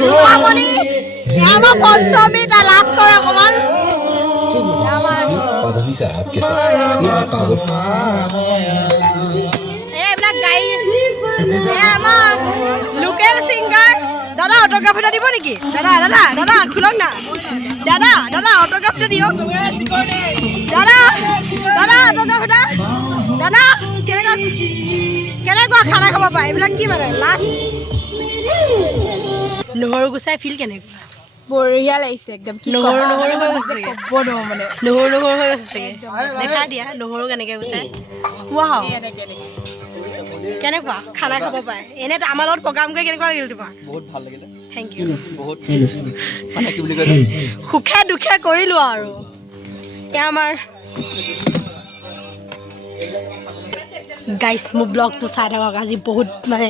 রূপামণি আমার পঞ্চমী তা লাস্ট করে অকমান पदवी से आपके साथ ये पावर এইবিলাক গাই আমার লোকেল সিঙ্গার দাদা অটোগ্রাফ এটা দিব নেকি দাদা দাদা দাদা খুলক না দাদা দাদা অটোগ্রাফটা দিও দাদা দাদা অটোগ্রাফ এটা দাদা কেনেকুৱা খানা খাব পায় এইবিলাক কি মানে লাষ্ট নহৰু গুচাই ফিল কেনেকুৱা বঢ়িয়া লাগিছে একদম নহৰু নহৰু হৈ গৈছে ক'ব নোৱাৰো মানে নহৰু নহৰু হৈ গৈছে দেখা দিয়া নহৰু কেনেকৈ গুচাই ৱাও কেনেকুৱা খানা খাব পায় এনে আমাৰ লগত প্ৰগ্ৰাম কৰি কেনেকুৱা লাগিল তোমাৰ বহুত ভাল লাগিলে থেংক ইউ বহুত মানে কি বুলি কয় সুখে দুখে কৰিলোঁ আৰু এতিয়া আমাৰ গাইছ মোৰ ব্লগটো চাই থাকক আজি বহুত মানে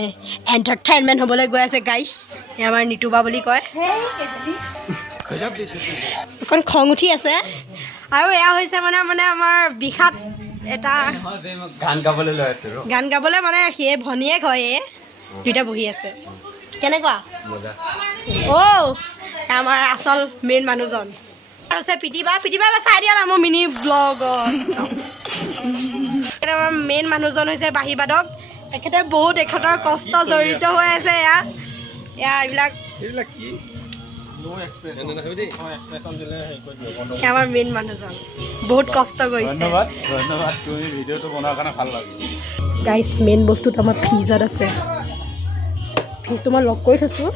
এণ্টাৰটেইনমেণ্ট হ'বলৈ গৈ আছে গাইছ এয়া আমাৰ নিতুবা বুলি কয় অকণ খং উঠি আছে আৰু এয়া হৈছে মানে মানে আমাৰ বিষাদ এটা গান গাবলৈ লৈ আছে গান গাবলৈ মানে সিয়ে ভনীয়েক হয় এই দুইটা বহি আছে কেনেকুৱা অ' আমাৰ আচল মেইন মানুহজন আৰু আছে পিটিবা পিটিবা চাই দিয়া না মোৰ মিনি ব্লগত আমাৰ মেইন মানুহজন হৈছে বাঁহী বাদক তেখেতে বহুত তেখেতৰ কষ্ট জড়িত হৈ আছে এয়া এয়া এইবিলাক আমাৰ মেইন মানুহজন বহুত কষ্ট কৰিছে ধন্যবাদ ধন্যবাদ তুমি ভিডিঅ'টো বনোৱাৰ কাৰণে ভাল লাগে গাইছ মেইন বস্তুটো আমাৰ ফ্ৰিজত আছে ফ্ৰিজটো মই লক কৰি থৈছোঁ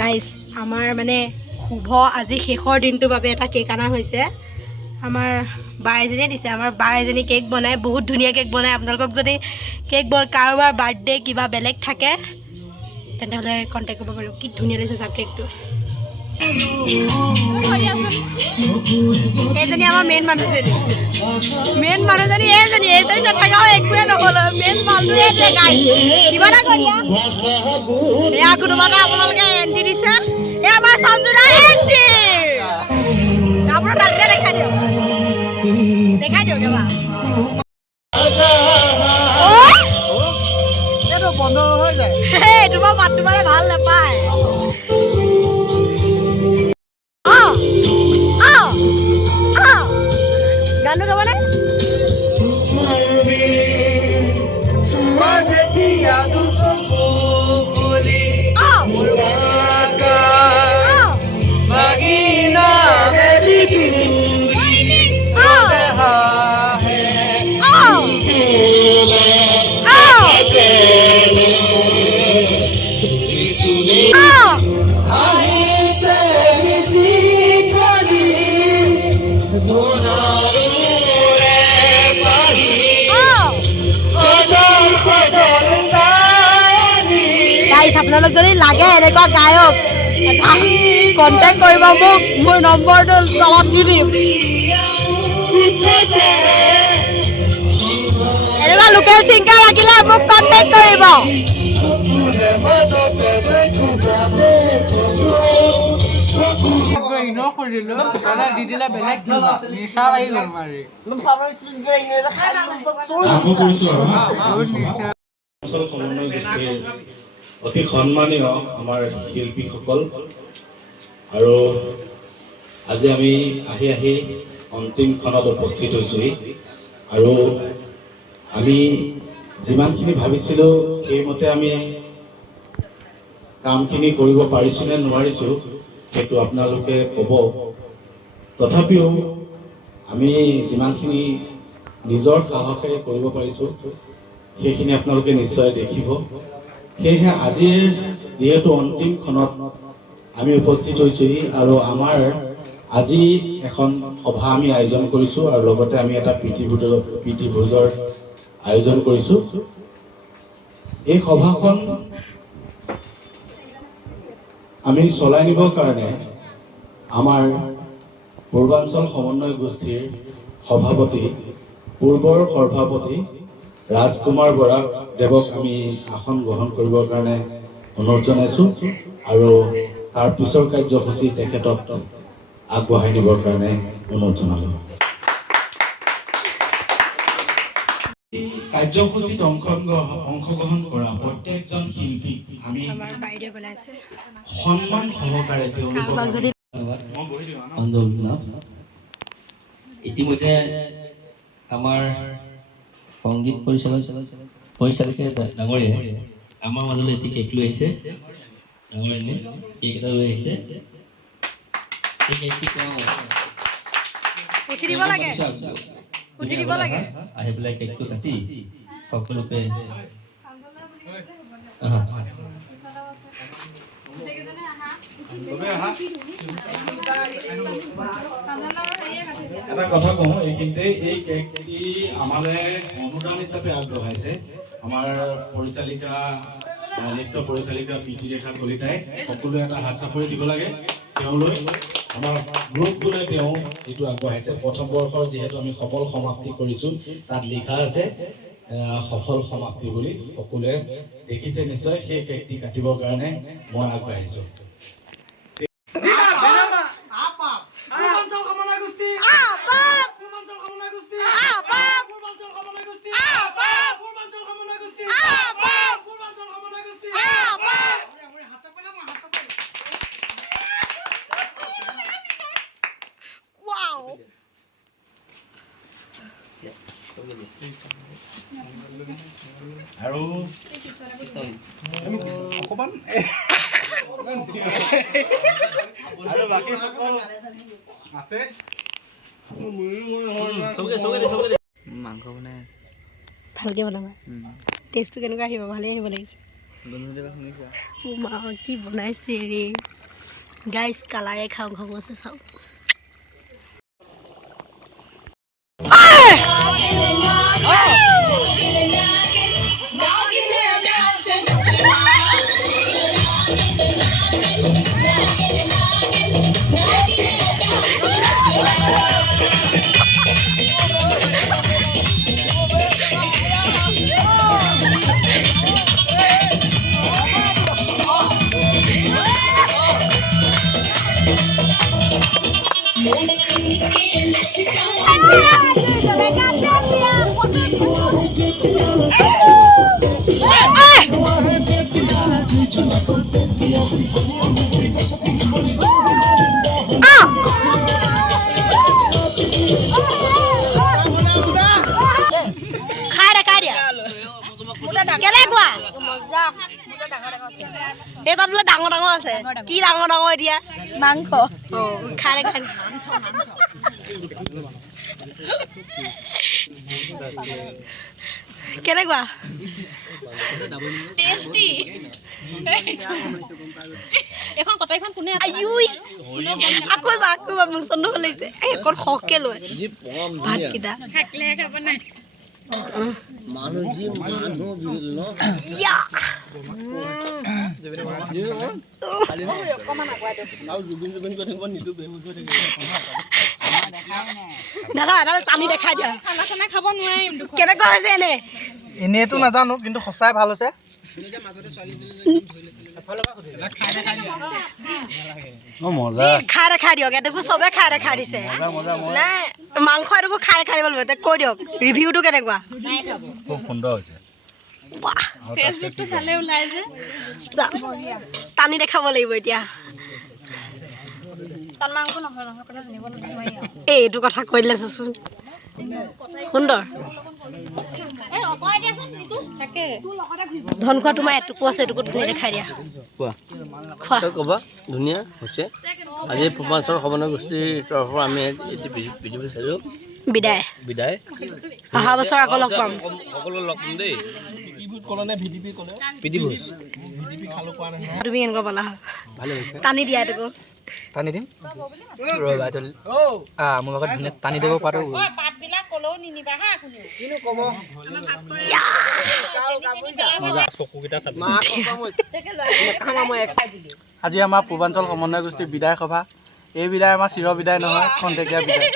গাইছ আমাৰ মানে শুভ আজি শেষৰ দিনটোৰ বাবে এটা কেক অনা হৈছে আমাৰ বা এজনীয়ে দিছে আমাৰ বা এজনী কেক বনায় বহুত ধুনীয়া কেক বনায় আপোনালোকক যদি কেক কাৰোবাৰ বাৰ্থডে কিবা বেলেগ থাকে তেনেহ'লে কণ্টেক্ট কৰিব পাৰিব কি ধুনীয়া লাগিছে চাওক কেকটো এইজনী আমাৰ মেইন মানুহজনী এইজনী নাথাকা হয় একোৱে নহ'ল মেইন মানুহটো এইটোৱে গাইছ কিবা এটা কৰি দিয়া এয়া কোনোবা এটা আপোনালোকে এণ্ট্ৰি দিছে এই আমাৰ সঞ্জুদা এণ্ট্ৰি আপোনাৰ তাকে দেখাই দিয়ক এবাৰ এইটো বন্ধ হৈ যায় তোমাৰ মাতটো মানে ভাল নাপায় গানটো গাবনে আপোনালোক যদি লাগে এনেকুৱা গায়ক এটা কণ্টেক্ট কৰিব মোক মোৰ নম্বৰটো তলত দি দিম এনেকুৱা লোকেল ছিংগাৰ লাগিলে মোক কণ্টেক্ট কৰিব অতি সন্মানীয় আমাৰ শিল্পীসকল আৰু আজি আমি আহি অন্তিম ক্ষণত উপস্থিত হৈছোঁহি আৰু আমি যিমানখিনি ভাবিছিলোঁ সেইমতে আমি কামখিনি কৰিব পাৰিছোঁ নে নোৱাৰিছোঁ সেইটো আপোনালোকে ক'ব তথাপিও আমি যিমানখিনি নিজৰ সাহসেৰে কৰিব পাৰিছোঁ সেইখিনি আপোনালোকে নিশ্চয় দেখিব সেয়েহে আজিৰ যিহেতু অন্তিম ক্ষণত আমি উপস্থিত হৈছোঁহি আৰু আমাৰ আজি এখন সভা আমি আয়োজন কৰিছোঁ আৰু লগতে আমি এটা প্ৰীতি ভোজৰ আয়োজন কৰিছোঁ এই সভাখন আমি চলাই নিবৰ কাৰণে আমাৰ পূৰ্বাঞ্চল সমন্বয় গোষ্ঠীৰ সভাপতি পূৰ্বৰ সভাপতি ৰাজকুমাৰ বৰা দেৱক আমি আসন গ্ৰহণ কৰিবৰ কাৰণে অনুৰোধ জনাইছোঁ আৰু তাৰ পিছৰ কাৰ্যসূচী তেখেতক আগবঢ়াই নিবৰ কাৰণে অনুৰোধ জনালোঁ কাৰ্যসূচীত অংশগ্ৰহণ কৰা প্ৰত্যেকজন শিল্পীক আমি আমাৰ বাইদেউ বনাইছে সন্মান সহকাৰে তেওঁলোকক কাৰোবাক যদি ইতিমধ্যে আমাৰ সংগীত পৰিচালিকা ডাঙৰীয়া আমাৰ মাজলৈ এটি কেক লৈ আহিছে ডাঙৰীয়ানে কেক এটা লৈ আহিছে এই কেকটি উঠি দিব লাগে আহি পেলাই কেকটো কাটি সকলোকে এটা কথা কওঁ এইখিনিতে এই কেকটি আমালে অনুদান হিচাপে আগবঢ়াইছে আমাৰ পৰিচালিকা নৃত্য পৰিচালিকা পিটি ৰেখা কলিতাই সকলোৱে এটা হাত চাপৰি দিব লাগে তেওঁলৈ আমাৰ গ্ৰুপটোলৈ তেওঁ এইটো আগবঢ়াইছে প্ৰথম বৰ্ষৰ যিহেতু আমি সফল সমাপ্তি কৰিছোঁ তাত লিখা আছে সফল সমাপ্তি বুলি সকলোৱে দেখিছে নিশ্চয় সেই কেকটি কাটিবৰ কাৰণে মই আগবাঢ়িছোঁ আৰু অকমান আৰু বাকী আছে মাংস বনাই ভালকৈ বনাবা টেষ্টটো কেনেকুৱা আহিব ভালেই আহিব লাগিছে মা কি বনাইছে ৰে গাইজ কালাৰে খাওঁ খাওঁ আছে চাওঁ ডাঙৰ ডাঙৰ আছে কি ডাঙৰ ডাঙৰ এতিয়া মাংস খাই কেনেকুৱা টেষ্টি এখন কটাইখন কোনে আকৌ আকৌ মুচন্দ লাগিছে এখন সহকে লৈ ভাতকেইটা থাকিলে খাব নাই দাদা দাদা টানি দেখাই দিয়া খানা চানা খাব নোৱাৰিম কেনেকুৱা হৈছে এনে এনেইতো নাজানো কিন্তু সঁচাই ভাল হৈছে খাই দেখাই দিয়ক এটুকু চবে খাই দেখাই দিছে নাই মাংস এটুকু খাই দেখাই দিব লাগিব কৈ দিয়ক ৰিভিউটো কেনেকুৱা খুব সুন্দৰ হৈছে ফেচবুকটো চালে ওলাই যে টানি দেখাব লাগিব এতিয়া তাৰ মাংস নহয় নহয় কথা জানিব নোৱাৰি এইটো কথা কৈ দিলে চোন সুন্দৰ ধন খোৱা তোমাৰ এটুকু আছে এটুকু ধুনীয়া দেখাই দিয়া খোৱা ক'বা ধুনীয়া হৈছে আজি পূৰ্বাঞ্চল সমন্বয় গোষ্ঠীৰ তৰফৰ আমি এটি ভিডিঅ' বিচাৰিছোঁ বিদায় বিদায় অহা বছৰ আকৌ লগ পাম সকলো লগ পাম দেই পিটি ভোজ তুমি কেনেকুৱা পালা ভালে হৈছে টানি দিয়া এটুকু টানি দিম ৰ'বা মোৰ লগত ধুনীয়া টানি দিব পাৰোঁ আজি আমাৰ পূৰ্বাঞ্চল সমন্বয় গোষ্ঠীৰ বিদায় সভা এই বিদায় আমাৰ চিৰ বিদায় নহয় খন্তেকীয়া বিদায়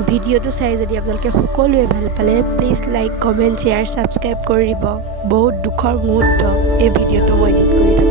ভিডিঅ'টো চাই যদি আপোনালোকে সকলোৱে ভাল পালে please like comment share subscribe কৰি দিব বহুত দুখৰ মুহূৰ্ত এই ভিডিঅ'টো মই এডিট কৰি